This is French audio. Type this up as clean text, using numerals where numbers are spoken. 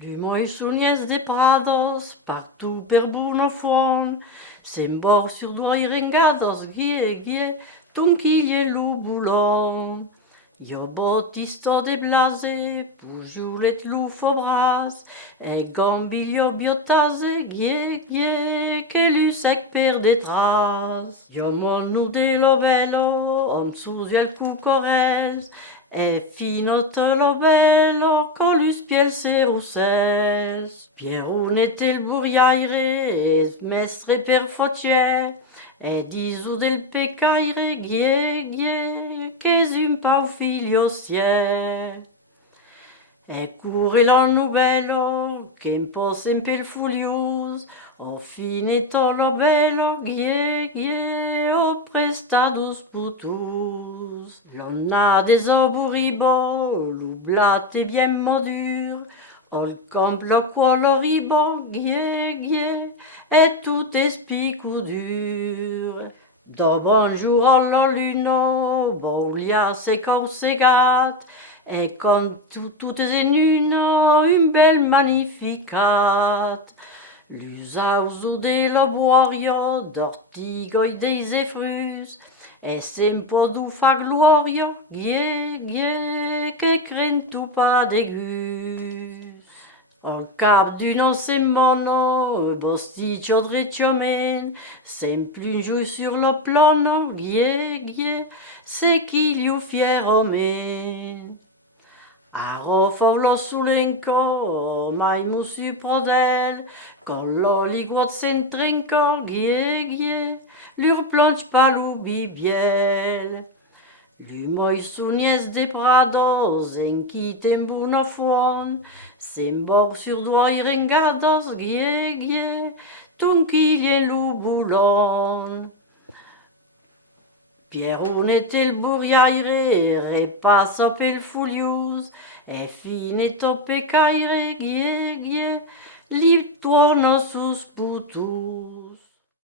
Lumoi sunies de prados, partout per buno fuon, sembor sur doi rengados, gie, tunquille lu boulon. Io botisto de blase, pujulet lu fobras, e gambilio biotase, che lusec per detras. Io monu de lo bello, om susiel cucorels, e finot lo bello, colus piel serussels. Pierun et el buriaire, e mestre per focier, e disu del pecaire, che un pau figlio sie. E cure lo nubello, che un po' sempre il fulius, ho finito lo bello, ho prestadus putus. L'onna des oburibo, l'ublate bien modur, ho il complo coloribo, e tout espicudur. Do bonjour alla luno, boulia se causegat, e con toutes en une, une belle magnificat. L'usauso de laborio, d'ortigoi deis e frus, e sempo du fa glorio, che crentu pas degus. Al cap d'un semmono, bosticcio dreciomen, semplungiu sur lo plono, se chigliu fieromen. Arrofau lo sulenco, mai musu prodel, con lo liguot s'entrenco, lur plonge palu bibiel. Lumoi sunies de prados, en quitem buno fuon, sembor sur doi rengados, tunquilien lu boulon. Pierun et el buriaire, repassa pel fulius, e fine tope caire, li tuorno sus putus.